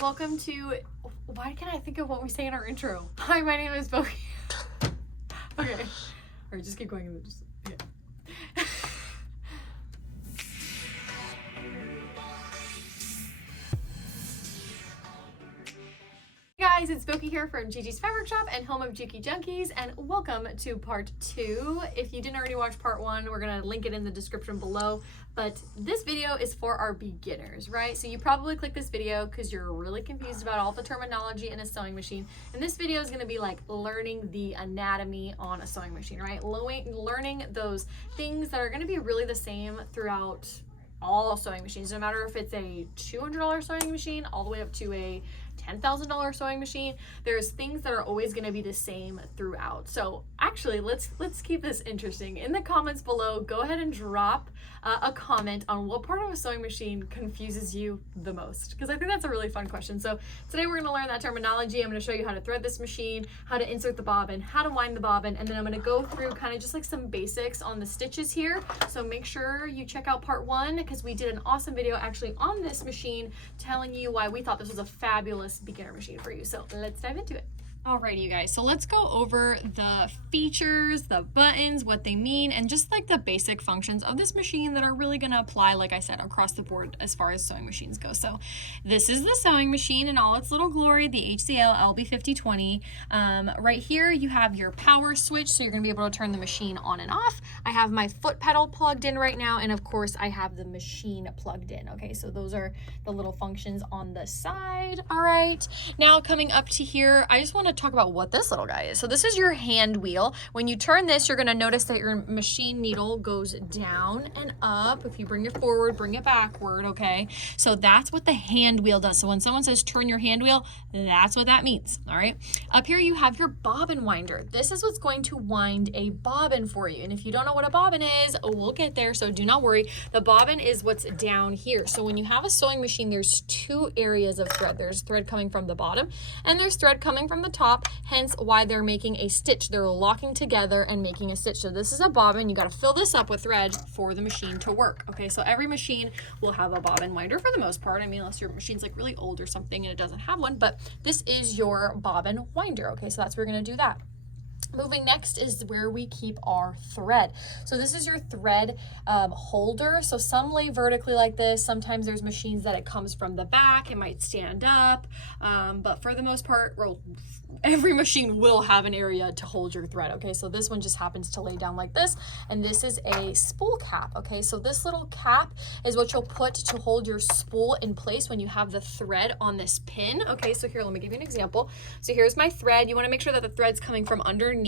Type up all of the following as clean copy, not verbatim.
welcome to, why can't I think of what we say in our intro? Hi, my name is Boki. Okay, all right, just keep going. Yeah. Hey guys, it's Boki here from Gigi's Fabric Shop and home of Juki Junkies, and welcome to part 2. If you didn't already watch part 1, we're gonna link it in the description below, but this video is for our beginners, right? So you probably clicked this video because you're really confused about all the terminology in a sewing machine, and this video is gonna be like learning the anatomy on a sewing machine, right? Learning those things that are gonna be really the same throughout all sewing machines, no matter if it's a $200 sewing machine all the way up to a $10,000 sewing machine. There's things that are always going to be the same throughout. So actually, let's keep this interesting. In the comments below, go ahead and drop a comment on what part of a sewing machine confuses you the most, because I think that's a really fun question. So today we're going to learn that terminology. I'm going to show you how to thread this machine, how to insert the bobbin, how to wind the bobbin, and then I'm going to go through kind of just like some basics on the stitches here. So make sure you check out part 1, because we did an awesome video actually on this machine telling you why we thought this was a fabulous beginner machine for you. So let's dive into it. Alrighty, you guys, so let's go over the features, the buttons, what they mean, and just like the basic functions of this machine that are really going to apply, like I said, across the board as far as sewing machines go. So this is the sewing machine in all its little glory, the HCL LB5020. Right here you have your power switch, so you're going to be able to turn the machine on and off. I have my foot pedal plugged in right now, and of course I have the machine plugged in. Okay, so those are the little functions on the side. All right, now coming up to here, I just want to talk about what this little guy is. So this is your hand wheel. When you turn this, you're going to notice that your machine needle goes down and up. If you bring it forward, bring it backward, okay? So that's what the hand wheel does. So when someone says turn your hand wheel, that's what that means, all right? Up here you have your bobbin winder. This is what's going to wind a bobbin for you. And if you don't know what a bobbin is, we'll get there, so do not worry. The bobbin is what's down here. So when you have a sewing machine, there's 2 areas of thread. There's thread coming from the bottom, and there's thread coming from the top. Hence why they're making a stitch. They're locking together and making a stitch. So this is a bobbin. You got to fill this up with thread for the machine to work. Okay, so every machine will have a bobbin winder for the most part. I mean, unless your machine's like really old or something and it doesn't have one, but this is your bobbin winder. Okay, so that's where we're going to do that. Moving next is where we keep our thread. So this is your thread holder. So some lay vertically like this. Sometimes there's machines that it comes from the back. It might stand up. But for the most part, well, every machine will have an area to hold your thread. Okay, so this one just happens to lay down like this. And this is a spool cap. Okay, so this little cap is what you'll put to hold your spool in place when you have the thread on this pin. Okay, so here, let me give you an example. So here's my thread. You want to make sure that the thread's coming from underneath.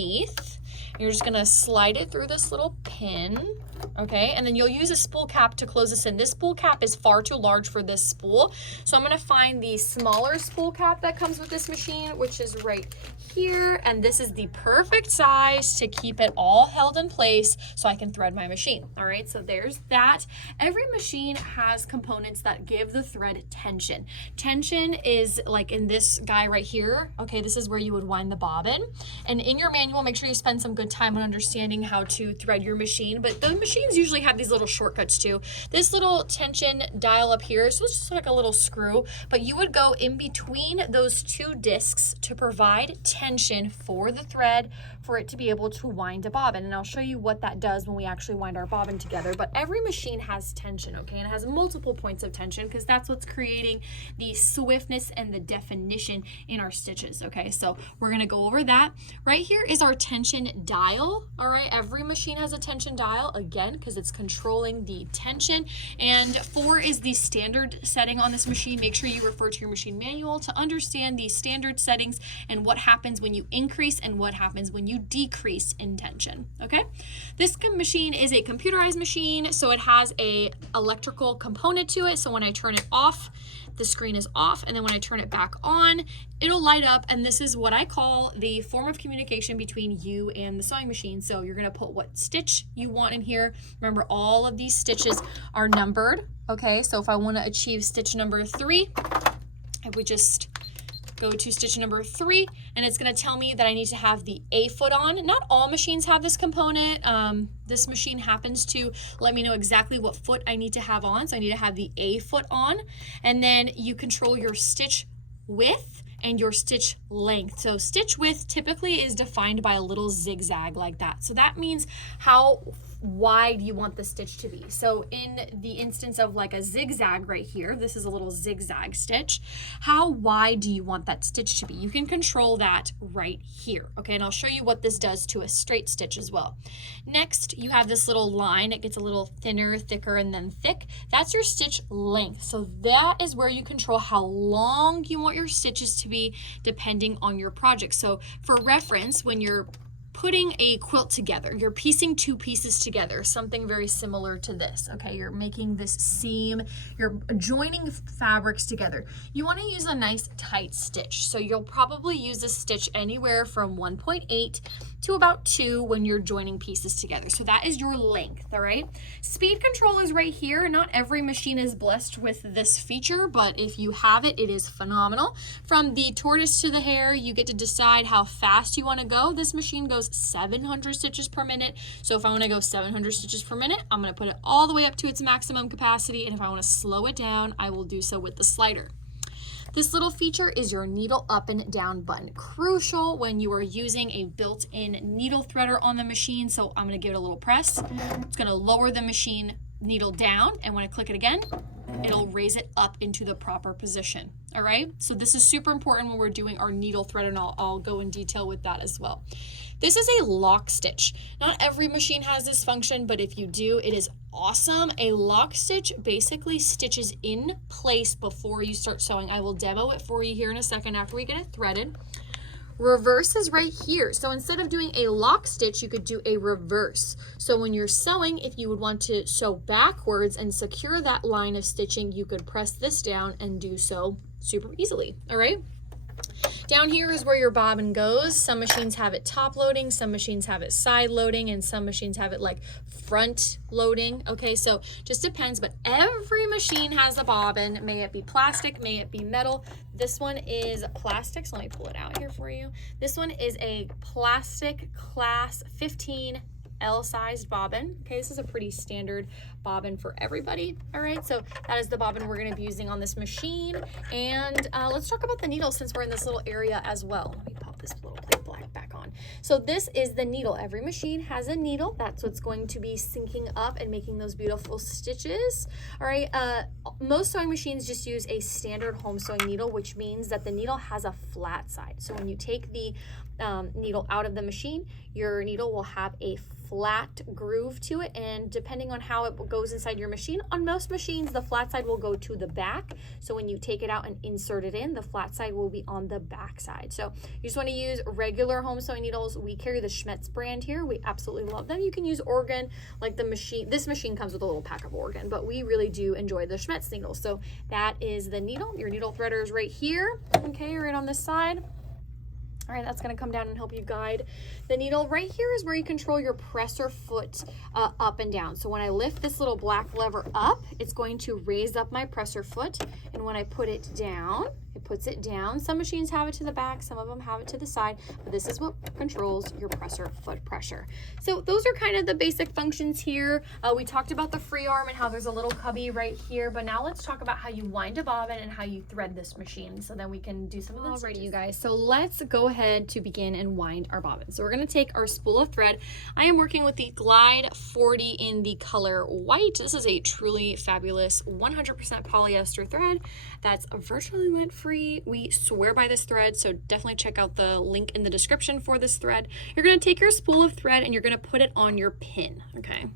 You're just gonna slide it through this little pin, okay? And then you'll use a spool cap to close this in. This spool cap is far too large for this spool, so I'm gonna find the smaller spool cap that comes with this machine, which is right here, and this is the perfect size to keep it all held in place so I can thread my machine. All right, so there's that. Every machine has components that give the thread tension. Tension is like in this guy right here. Okay, this is where you would wind the bobbin, and in your manual, make sure you spend some good time on understanding how to thread your machine, but the machines usually have these little shortcuts too. This little tension dial up here, so it's just like a little screw, but you would go in between those 2 discs to provide tension for the thread for it to be able to wind a bobbin, and I'll show you what that does when we actually wind our bobbin together. But every machine has tension, okay, and it has multiple points of tension because that's what's creating the swiftness and the definition in our stitches. Okay, so we're going to go over that. Right here is our tension dial. All right, every machine has a tension dial, again, because it's controlling the tension, and 4 is the standard setting on this machine. Make sure you refer to your machine manual to understand the standard settings and what happens when you increase and what happens when you decrease in tension. Okay, this machine is a computerized machine, so it has a electrical component to it. So when I turn it off, the screen is off, and then when I turn it back on, it'll light up, and this is what I call the form of communication between you and the sewing machine. So you're going to put what stitch you want in here. Remember, all of these stitches are numbered. Okay, so if I want to achieve stitch number 3, I would just go to stitch number 3, and it's going to tell me that I need to have the A foot on. Not all machines have this component. This machine happens to let me know exactly what foot I need to have on. So I need to have the A foot on, and then you control your stitch width and your stitch length. So stitch width typically is defined by a little zigzag like that. So that means how wide you want the stitch to be. So in the instance of like a zigzag right here, this is a little zigzag stitch. How wide do you want that stitch to be? You can control that right here, okay? And I'll show you what this does to a straight stitch as well. Next, you have this little line. It gets a little thinner, thicker, and then thick. That's your stitch length. So that is where you control how long you want your stitches to be depending on your project. So for reference, when you're putting a quilt together, you're piecing two pieces together, something very similar to this, okay? You're making this seam, you're joining fabrics together. You wanna use a nice tight stitch. So you'll probably use this stitch anywhere from 1.8 to about 2 when you're joining pieces together. So that is your length, all right? Speed control is right here. Not every machine is blessed with this feature, but if you have it, it is phenomenal. From the tortoise to the hare, you get to decide how fast you wanna go. This machine goes 700 stitches per minute. So if I wanna go 700 stitches per minute, I'm gonna put it all the way up to its maximum capacity. And if I wanna slow it down, I will do so with the slider. This little feature is your needle up and down button. Crucial when you are using a built-in needle threader on the machine. So I'm gonna give it a little press. It's gonna lower the machine needle down, and when I click it again, it'll raise it up into the proper position. All right, so this is super important when we're doing our needle thread, and I'll go in detail with that as well. This is a lock stitch. Not every machine has this function, but if you do, it is awesome. A lock stitch basically stitches in place before you start sewing. I will demo it for you here in a second after we get it threaded. Reverse is right here. So instead of doing a lock stitch, you could do a reverse. So when you're sewing, if you would want to sew backwards and secure that line of stitching, you could press this down and do so super easily, all right? Down here is where your bobbin goes. Some machines have it top loading, some machines have it side loading, and some machines have it like front loading. Okay, so just depends, but every machine has a bobbin. May it be plastic, may it be metal. This one is plastic, so let me pull it out here for you. This one is a plastic class 15 L-sized bobbin. Okay, this is a pretty standard bobbin for everybody. All right, so that is the bobbin we're going to be using on this machine. And let's talk about the needle since we're in this little area as well. Let me pop this little plate black back on. So this is the needle. Every machine has a needle. That's what's going to be syncing up and making those beautiful stitches. All right, most sewing machines just use a standard home sewing needle, which means that the needle has a flat side. So when you take the needle out of the machine, your needle will have a flat groove to it, and depending on how it goes inside your machine, on most machines the flat side will go to the back. So when you take it out and insert it in, the flat side will be on the back side. So you just want to use regular home sewing needles. We carry the Schmetz brand here. We absolutely love them. You can use Oregon, like the machine. This machine comes with a little pack of Oregon, but we really do enjoy the Schmetz needles. So that is the needle. Your needle threader is right here, okay, right on this side. All right, that's gonna come down and help you guide the needle. Right here is where you control your presser foot up and down. So when I lift this little black lever up, it's going to raise up my presser foot. And when I put it down, it puts it down. Some machines have it to the back, some of them have it to the side, but this is what controls your presser foot pressure. So those are kind of the basic functions here. We talked about the free arm and how there's a little cubby right here, but now let's talk about how you wind a bobbin and how you thread this machine, so then we can do some of those. Alrighty, you guys, so let's go ahead to begin and wind our bobbin. So we're gonna take our spool of thread. I am working with the Glide 40 in the color white. This is a truly fabulous 100% polyester thread that's virtually lint-free. We swear by this thread, so definitely check out the link in the description for this thread. You're gonna take your spool of thread and you're gonna put it on your pin, okay?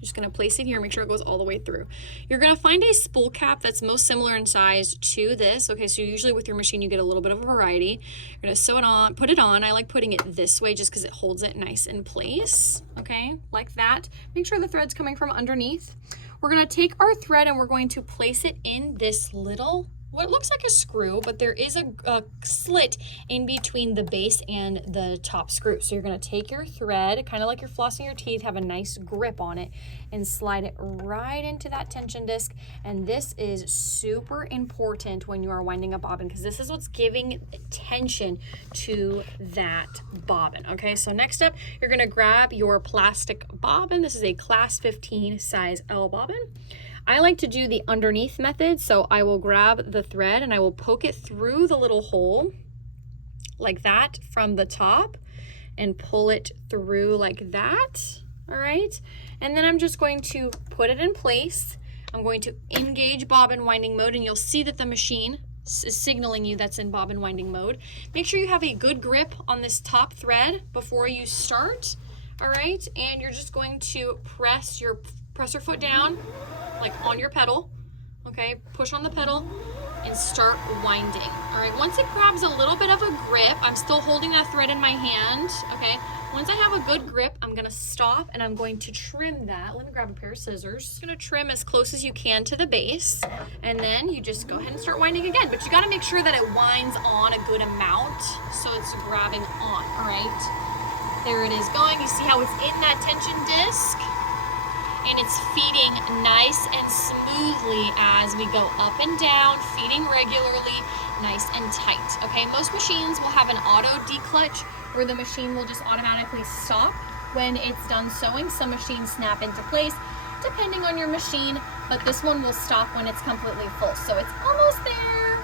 Just gonna place it here, make sure it goes all the way through. You're gonna find a spool cap that's most similar in size to this. Okay, so usually with your machine you get a little bit of a variety. You're gonna sew it on, put it on. I like putting it this way just because it holds it nice in place. Okay, like that. Make sure the thread's coming from underneath. We're gonna take our thread and we're going to place it in this little, what looks like a screw, but there is a slit in between the base and the top screw. So you're gonna take your thread, kind of like you're flossing your teeth, have a nice grip on it, and slide it right into that tension disc. And this is super important when you are winding a bobbin, because this is what's giving tension to that bobbin. Okay, so next up, you're gonna grab your plastic bobbin. This is a class 15 size L bobbin. I like to do the underneath method, so I will grab the thread and I will poke it through the little hole like that from the top and pull it through like that, all right? And then I'm just going to put it in place. I'm going to engage bobbin winding mode, and you'll see that the machine is signaling you that's in bobbin winding mode. Make sure you have a good grip on this top thread before you start, all right? And you're just going to press your presser foot down, like on your pedal, okay? Push on the pedal and start winding. All right, once it grabs a little bit of a grip, I'm still holding that thread in my hand, okay? Once I have a good grip, I'm gonna stop and I'm going to trim that. Let me grab a pair of scissors. Just gonna trim as close as you can to the base, and then you just go ahead and start winding again. But you gotta make sure that it winds on a good amount so it's grabbing on, all right? There it is going. You see how it's in that tension disc? And it's feeding nice and smoothly as we go up and down, feeding regularly, nice and tight, okay? Most machines will have an auto declutch where the machine will just automatically stop when it's done sewing. Some machines snap into place depending on your machine, but this one will stop when it's completely full. So it's almost there.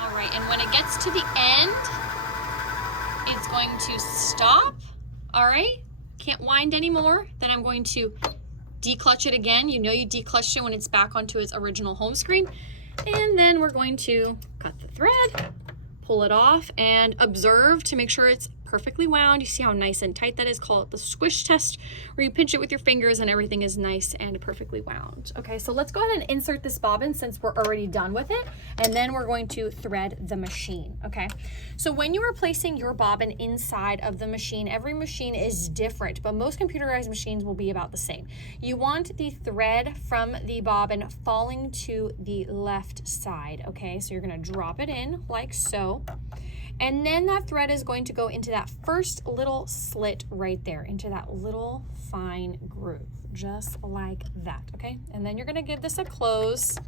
All right, and when it gets to the end, it's going to stop, all right? Can't wind anymore. Then I'm going to declutch it again. You know you declutched it when it's back onto its original home screen. And then we're going to cut the thread, pull it off, and observe to make sure it's perfectly wound. You see how nice and tight that is? Call it the squish test, where you pinch it with your fingers and everything is nice and perfectly wound. Okay, so let's go ahead and insert this bobbin since we're already done with it, and then we're going to thread the machine, okay? So when you are placing your bobbin inside of the machine, every machine is different, but most computerized machines will be about the same. You want the thread from the bobbin falling to the left side, okay? So you're gonna drop it in like so. And then that thread is going to go into that first little slit right there, into that little fine groove, just like that, okay? And then you're gonna give this a close,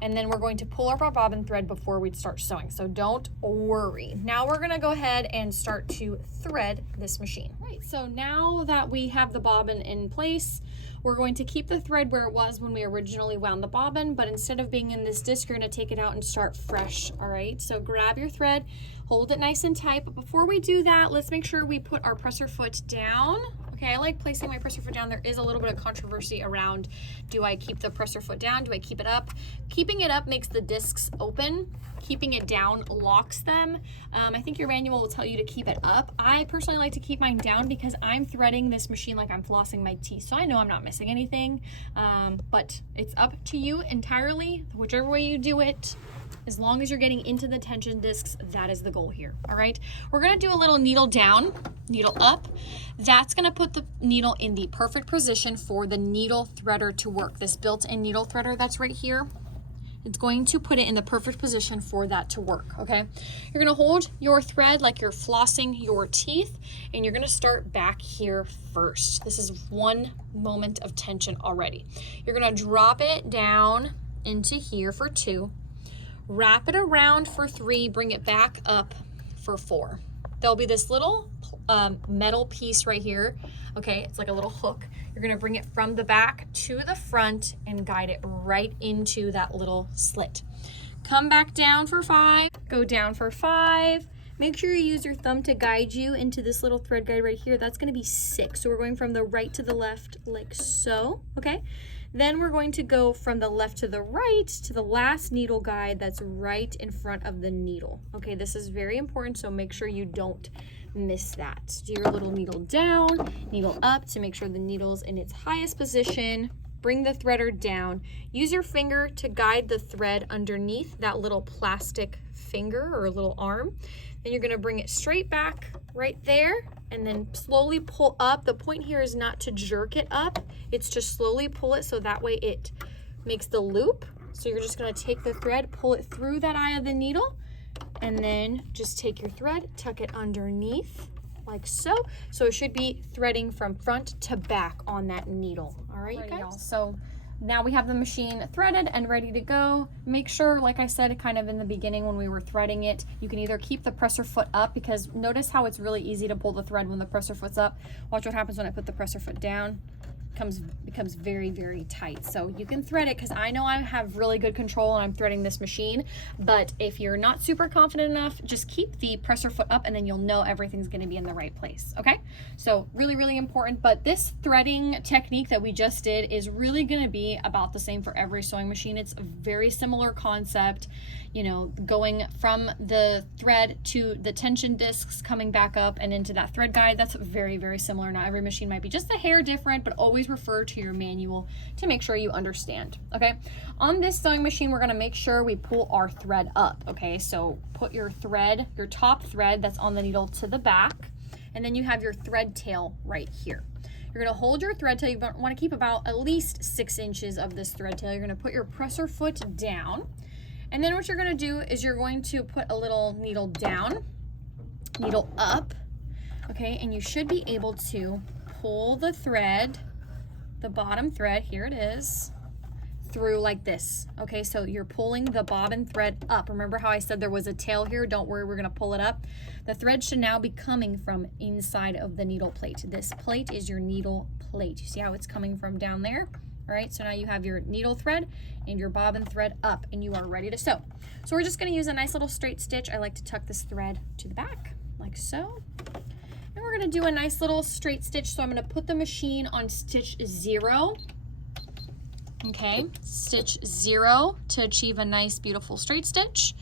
and then we're going to pull up our bobbin thread before we start sewing, so don't worry. Now we're gonna go ahead and start to thread this machine. Right, so now that we have the bobbin in place, we're going to keep the thread where it was when we originally wound the bobbin, but instead of being in this disc, you're gonna take it out and start fresh, all right? So grab your thread, hold it nice and tight, but before we do that, let's make sure we put our presser foot down. Okay, I like placing my presser foot down. There is a little bit of controversy around, do I keep the presser foot down? Do I keep it up? Keeping it up makes the discs open. Keeping it down locks them. I think your manual will tell you to keep it up. I personally like to keep mine down because I'm threading this machine like I'm flossing my teeth, so I know I'm not missing anything, but it's up to you entirely, whichever way you do it. As long as you're getting into the tension discs, that is the goal here, all right? We're gonna do a little needle down, needle up. That's gonna put the needle in the perfect position for the needle threader to work. This built-in needle threader that's right here, it's going to put it in the perfect position for that to work, okay? You're gonna hold your thread like you're flossing your teeth, and you're gonna start back here first. This is one moment of tension already. You're gonna drop it down into here for 2, wrap it around for 3, bring it back up for 4. There'll be this little metal piece right here, okay? It's like a little hook. You're gonna bring it from the back to the front and guide it right into that little slit. Come back down for 5, go down for 5. Make sure you use your thumb to guide you into this little thread guide right here. That's gonna be 6. So we're going from the right to the left like so, okay? Then we're going to go from the left to the right to the last needle guide that's right in front of the needle. Okay, this is very important, so make sure you don't miss that. Do your little needle down, needle up to make sure the needle's in its highest position. Bring the threader down. Use your finger to guide the thread underneath that little plastic finger or little arm. Then you're gonna bring it straight back right there and then slowly pull up. The point here is not to jerk it up, it's to slowly pull it so that way it makes the loop. So you're just gonna take the thread, pull it through that eye of the needle, and then just take your thread, tuck it underneath like so. So it should be threading from front to back on that needle. All right, you guys? So now we have the machine threaded and ready to go. Make sure, like I said, kind of in the beginning when we were threading it, you can either keep the presser foot up, because notice how it's really easy to pull the thread when the presser foot's up. Watch what happens when I put the presser foot down. becomes very, very tight. So you can thread it, because I know I have really good control and I'm threading this machine, but if you're not super confident enough, just keep the presser foot up and then you'll know everything's going to be in the right place. Okay, so really, really important. But this threading technique that we just did is really going to be about the same for every sewing machine. It's a very similar concept, you know, going from the thread to the tension discs, coming back up and into that thread guide. That's very, very similar. Now every machine might be just a hair different, but always refer to your manual to make sure you understand. Okay, on this sewing machine, we're going to make sure we pull our thread up. Okay, so put your thread, your top thread that's on the needle, to the back, and then you have your thread tail right here. You're going to hold your thread tail. You want to keep about at least 6 inches of this thread tail. You're going to put your presser foot down, and then what you're going to do is you're going to put a little needle down, needle up. Okay, and you should be able to pull the thread, the bottom thread, here it is, through like this. Okay, so you're pulling the bobbin thread up. Remember how I said there was a tail here? Don't worry, we're gonna pull it up. The thread should now be coming from inside of the needle plate. This plate is your needle plate. You see how it's coming from down there? All right, so now you have your needle thread and your bobbin thread up, and you are ready to sew. So we're just gonna use a nice little straight stitch. I like to tuck this thread to the back, like so. And we're going to do a nice little straight stitch. So I'm going to put the machine on stitch 0. Okay, stitch 0 to achieve a nice, beautiful straight stitch.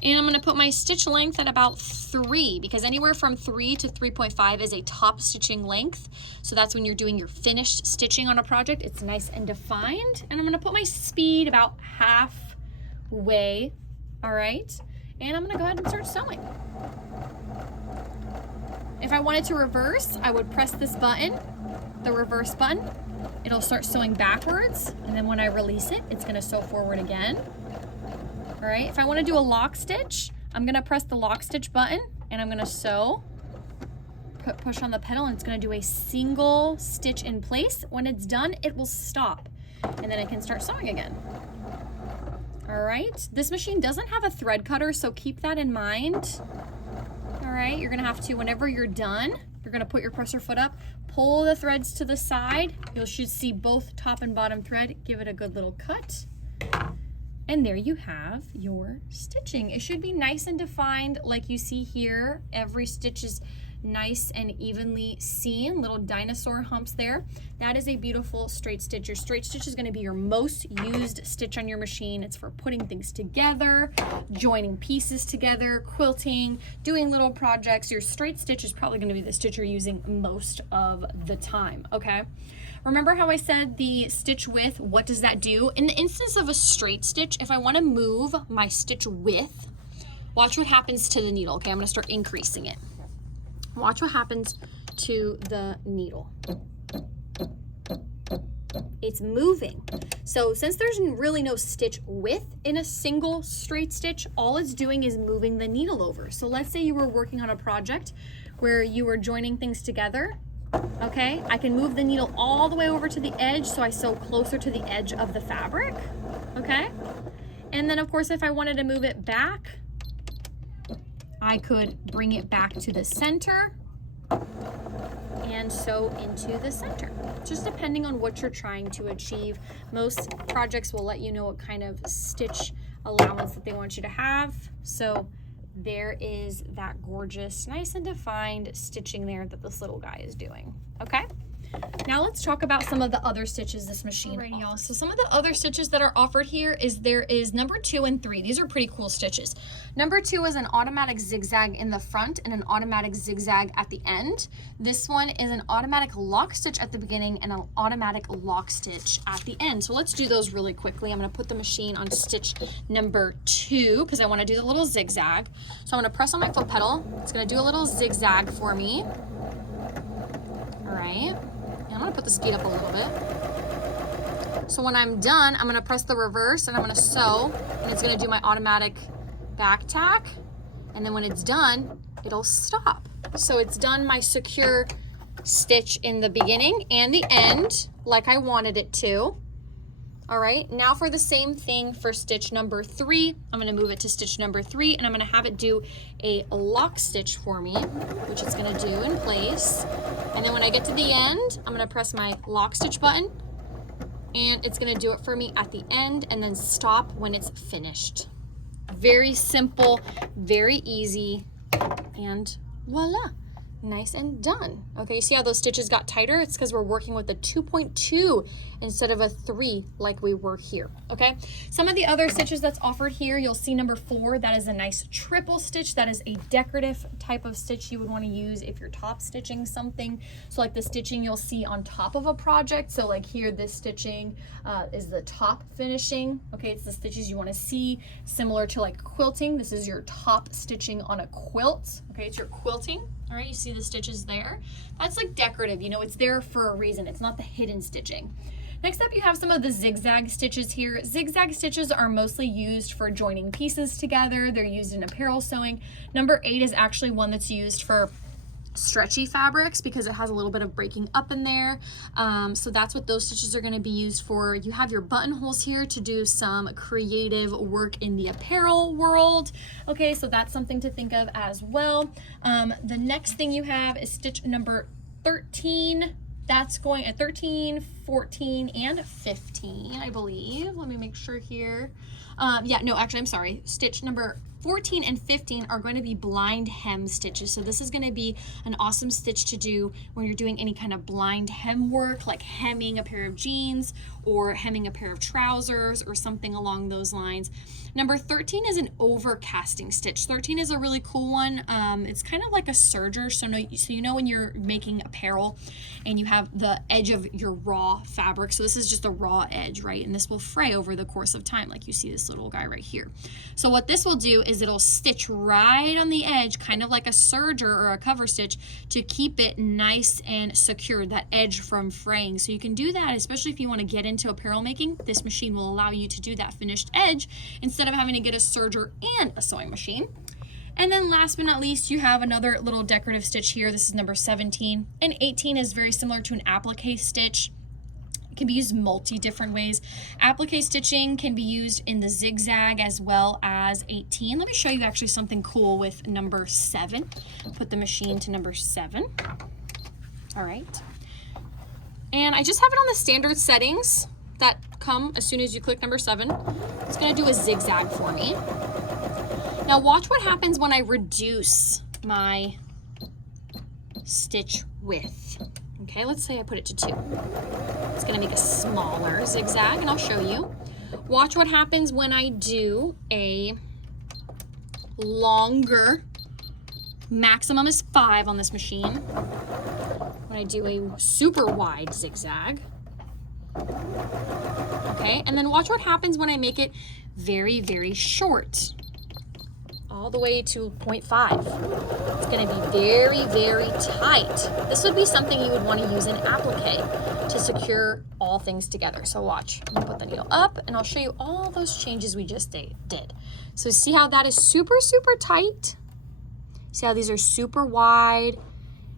And I'm going to put my stitch length at about 3, because anywhere from 3 to 3.5 is a top stitching length. So that's when you're doing your finished stitching on a project. It's nice and defined. And I'm going to put my speed about halfway. All right, and I'm going to go ahead and start sewing. If I wanted to reverse, I would press this button, the reverse button. It'll start sewing backwards, and then when I release it, it's gonna sew forward again. All right, if I wanna do a lock stitch, I'm gonna press the lock stitch button, and I'm gonna sew, push on the pedal, and it's gonna do a single stitch in place. When it's done, it will stop, and then I can start sewing again. All right, this machine doesn't have a thread cutter, so keep that in mind. All right, you're gonna have to, whenever you're done, you're gonna put your presser foot up, pull the threads to the side. You should see both top and bottom thread. Give it a good little cut. And there you have your stitching. It should be nice and defined like you see here. Every stitch is nice and evenly seen, little dinosaur humps there. That is a beautiful straight stitch. Your straight stitch is going to be your most used stitch on your machine. It's for putting things together, joining pieces together, quilting, doing little projects. Your straight stitch is probably going to be the stitch you're using most of the time, okay? Remember how I said the stitch width, what does that do? In the instance of a straight stitch, if I want to move my stitch width, watch what happens to the needle, okay? I'm going to start increasing it. Watch what happens to the needle. It's moving. So since there's really no stitch width in a single straight stitch, all it's doing is moving the needle over. So let's say you were working on a project where you were joining things together. Okay, I can move the needle all the way over to the edge, so I sew closer to the edge of the fabric. Okay, and then of course if I wanted to move it back, I could bring it back to the center and sew into the center, just depending on what you're trying to achieve. Most projects will let you know what kind of stitch allowance that they want you to have. So there is that gorgeous, nice and defined stitching there that this little guy is doing, okay? Now let's talk about some of the other stitches this machine offers. Y'all. So some of the other stitches that are offered here is there is number 2 and 3. These are pretty cool stitches. Number 2 is an automatic zigzag in the front and an automatic zigzag at the end. This one is an automatic lock stitch at the beginning and an automatic lock stitch at the end. So let's do those really quickly. I'm going to put the machine on stitch number 2 because I want to do the little zigzag. So I'm going to press on my foot pedal. It's going to do a little zigzag for me. All right. I'm gonna put the speed up a little bit. So when I'm done, I'm gonna press the reverse and I'm gonna sew, and it's gonna do my automatic back tack. And then when it's done, it'll stop. So it's done my secure stitch in the beginning and the end, like I wanted it to. All right, now for the same thing for stitch number 3, I'm gonna move it to stitch number 3 and I'm gonna have it do a lock stitch for me, which it's gonna do in place. And then when I get to the end, I'm gonna press my lock stitch button and it's gonna do it for me at the end and then stop when it's finished. Very simple, very easy, and voila. Nice and done. Okay, you see how those stitches got tighter? It's because we're working with a 2.2 instead of a 3 like we were here, okay? Some of the other stitches that's offered here, you'll see number 4, that is a nice triple stitch. That is a decorative type of stitch you would want to use if you're top stitching something. So like the stitching you'll see on top of a project. So like here, this stitching is the top finishing, okay? It's the stitches you want to see, similar to like quilting. This is your top stitching on a quilt, okay? It's your quilting. All right, you see the stitches there? That's like decorative, you know, it's there for a reason. It's not the hidden stitching. Next up, you have some of the zigzag stitches here. Zigzag stitches are mostly used for joining pieces together. They're used in apparel sewing. Number 8 is actually one that's used for stretchy fabrics because it has a little bit of breaking up in there. So that's what those stitches are going to be used for. You have your buttonholes here to do some creative work in the apparel world. Okay, so that's something to think of as well. The next thing you have is stitch number 13. That's going at 13, 14, and 15, I believe. Let me make sure here. Yeah, no, actually, I'm sorry. Stitch number 14 and 15 are going to be blind hem stitches. So this is going to be an awesome stitch to do when you're doing any kind of blind hem work, like hemming a pair of jeans or hemming a pair of trousers or something along those lines. Number 13 is an overcasting stitch. 13 is a really cool one. It's kind of like a serger. So you know when you're making apparel and you have the edge of your raw fabric. So this is just a raw edge, right? And this will fray over the course of time, like you see this little guy right here. So what this will do is it'll stitch right on the edge, kind of like a serger or a cover stitch, to keep it nice and secure, that edge from fraying. So you can do that, especially if you want to get into apparel making. This machine will allow you to do that finished edge instead of having to get a serger and a sewing machine. And then last but not least, you have another little decorative stitch here. This is number 17. And 18 is very similar to an applique stitch. It can be used different ways. Applique stitching can be used in the zigzag as well as 18. Let me show you actually something cool with number 7. Put the machine to number 7. All right. And I just have it on the standard settings that come as soon as you click number 7. It's going to do a zigzag for me. Now watch what happens when I reduce my stitch width. Okay, let's say I put it to 2. It's going to make a smaller zigzag, and I'll show you. Watch what happens when I do a longer, maximum is 5 on this machine. When I do a super wide zigzag. Okay, and then watch what happens when I make it very, very short. All the way to 0.5. It's going to be very, very tight. This would be something you would want to use in applique to secure all things together. So watch. I'm going to put the needle up and I'll show you all those changes we just did. So see how that is super, super tight? See how these are super wide,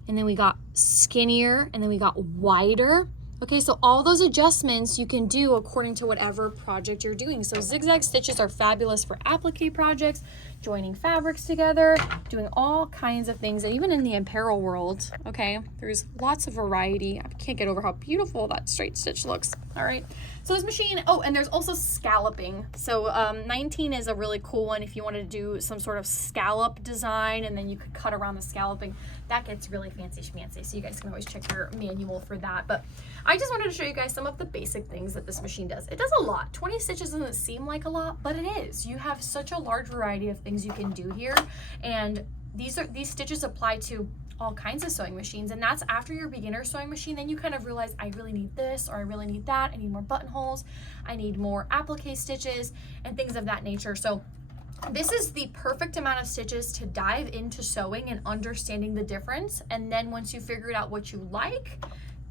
and then we got skinnier, and then we got wider. Okay, so all those adjustments you can do according to whatever project you're doing. So zigzag stitches are fabulous for applique projects, joining fabrics together, doing all kinds of things, and even in the apparel world, okay, there's lots of variety. I can't get over how beautiful that straight stitch looks. All right, so this machine, oh, and there's also scalloping. So 19 is a really cool one if you want to do some sort of scallop design, and then you could cut around the scalloping. That gets really fancy schmancy, so you guys can always check your manual for that. But I just wanted to show you guys some of the basic things that this machine does. It does a lot. 20 stitches doesn't seem like a lot, but it is. You have such a large variety of things you can do here, and these stitches apply to all kinds of sewing machines, and that's after your beginner sewing machine. Then you kind of realize, I really need this, or I really need that. I need more buttonholes. I need more applique stitches and things of that nature. So this is the perfect amount of stitches to dive into sewing and understanding the difference. And then once you figured out what you like,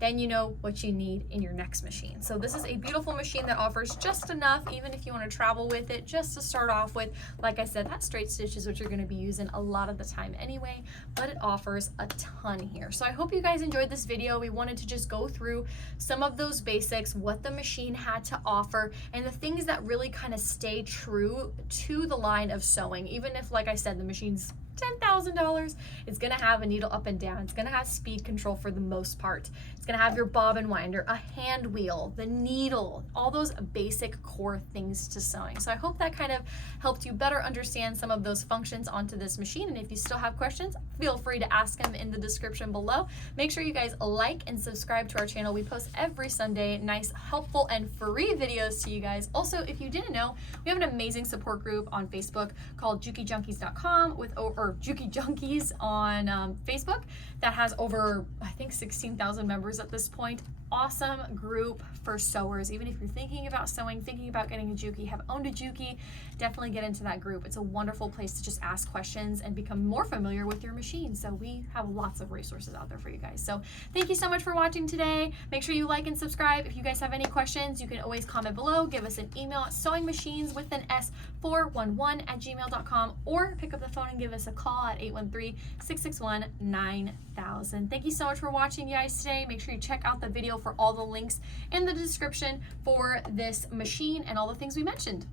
then you know what you need in your next machine. So this is a beautiful machine that offers just enough, even if you want to travel with it, just to start off with. Like I said, that straight stitch is what you're going to be using a lot of the time anyway, but it offers a ton here. So I hope you guys enjoyed this video. We wanted to just go through some of those basics, what the machine had to offer, and the things that really kind of stay true to the line of sewing. Even if, like I said, the machine's $10,000, it's gonna have a needle up and down. It's gonna have speed control for the most part. It's gonna have your bobbin winder, a hand wheel, the needle, all those basic core things to sewing. So I hope that kind of helped you better understand some of those functions onto this machine. And if you still have questions, feel free to ask them in the description below. Make sure you guys like and subscribe to our channel. We post every Sunday nice, helpful, and free videos to you guys. Also, if you didn't know, we have an amazing support group on Facebook called JukiJunkies.com or Juki Junkies on Facebook that has over, I think, 16,000 members at this point. Awesome group for sewers. Even if you're thinking about sewing, thinking about getting a Juki, have owned a Juki, definitely get into that group. It's a wonderful place to just ask questions and become more familiar with your machine. So we have lots of resources out there for you guys. So thank you so much for watching today. Make sure you like and subscribe. If you guys have any questions, you can always comment below. Give us an email at sewingmachines411@gmail.com, or pick up the phone and give us a call at 813-661-9000. Thank you so much for watching, you guys, today. Make sure you check out the video for all the links in the description for this machine and all the things we mentioned.